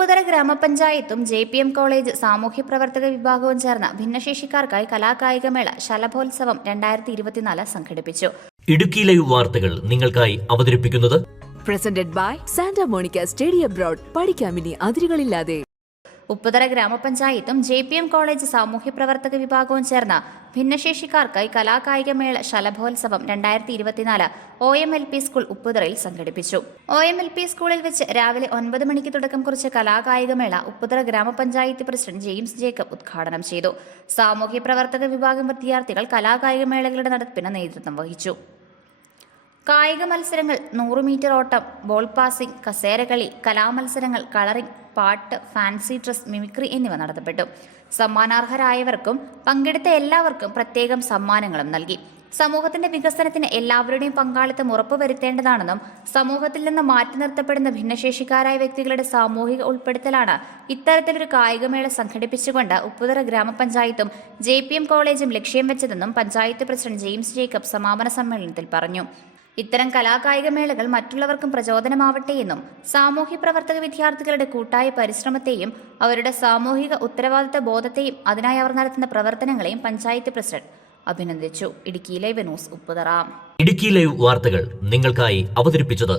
ഉപ്പുതറ ഗ്രാമപഞ്ചായത്തും JPM college സാമൂഹ്യപ്രവർത്തക വിഭാഗവും ചേർന്ന് ഭിന്നശേഷിക്കാർക്കായി കലാകായികമേള ശലഭോത്സവം 2024 സംഘടിപ്പിച്ചു. ഇടുക്കി ലൈവ് വാർത്തകൾ നിങ്ങൾക്കായി അവതരിപ്പിക്കുന്നത് presented by Santa Monica study abroad. പഠിക്കാമിനി അതിരുകളില്ലാതെ. ഉപ്പുതറ ഗ്രാമപഞ്ചായത്തും JPM കോളേജ് സാമൂഹ്യപ്രവർത്തക വിഭാഗവും ചേർന്ന് ഭിന്നശേഷിക്കാർക്കായി കലാകായികമേള ശലഭോത്സവം 2024 OMLP സ്കൂൾ ഉപ്പുതറയിൽ സംഘടിപ്പിച്ചു. OMLP സ്കൂളിൽ വെച്ച് രാവിലെ 9 മണിക്ക് തുടക്കം കുറിച്ച കലാകായികമേള ഉപ്പുതറ ഗ്രാമപഞ്ചായത്ത് പ്രസിഡന്റ് ജെയിംസ് ജേക്കബ് ഉദ്ഘാടനം ചെയ്തു. സാമൂഹ്യപ്രവർത്തക വിഭാഗം വിദ്യാർത്ഥികൾ കലാകായികമേളകളുടെ നടത്തിപ്പിന് നേതൃത്വം വഹിച്ചു. കായിക മത്സരങ്ങൾ, 100 മീറ്റർ ഓട്ടം, ബോൾ പാസിംഗ്, കസേരകളി, കലാമത്സരങ്ങൾ, കളറിംഗ്, പാട്ട്, ഫാൻസി ഡ്രസ്, മിമിക്രി എന്നിവ നടത്തപ്പെട്ടു. സമ്മാനാർഹരായവർക്കും പങ്കെടുത്ത എല്ലാവർക്കും പ്രത്യേകം സമ്മാനങ്ങളും നൽകി. സമൂഹത്തിന്റെ വികസനത്തിന് എല്ലാവരുടെയും പങ്കാളിത്തം ഉറപ്പുവരുത്തേണ്ടതാണെന്നും സമൂഹത്തിൽ നിന്ന് മാറ്റി നിർത്തപ്പെടുന്ന ഭിന്നശേഷിക്കാരായ വ്യക്തികളുടെ സാമൂഹിക ഉൾപ്പെടുത്തലാണ് ഇത്തരത്തിലൊരു കായികമേള സംഘടിപ്പിച്ചുകൊണ്ട് ഉപ്പുതറ ഗ്രാമപഞ്ചായത്തും JPM കോളേജും ലക്ഷ്യം വെച്ചതെന്നും പഞ്ചായത്ത് പ്രസിഡന്റ് ജെയിംസ് ജേക്കബ് സമാപന സമ്മേളനത്തിൽ പറഞ്ഞു. ഇത്തരം കലാകായികമേളകൾ മറ്റുള്ളവർക്കും പ്രചോദനമാവട്ടെയെന്നും സാമൂഹ്യ പ്രവർത്തക വിദ്യാർത്ഥികളുടെ കൂട്ടായ പരിശ്രമത്തെയും അവരുടെ സാമൂഹിക ഉത്തരവാദിത്ത ബോധത്തെയും അതിനായി അവർ നടത്തുന്ന പ്രവർത്തനങ്ങളെയും പഞ്ചായത്ത് പ്രസിഡന്റ് അഭിനന്ദിച്ചു. Idukki live news Upputhara. Idukki live വാർത്തകൾ നിങ്ങൾക്കായി അവതരിപ്പിച്ചത്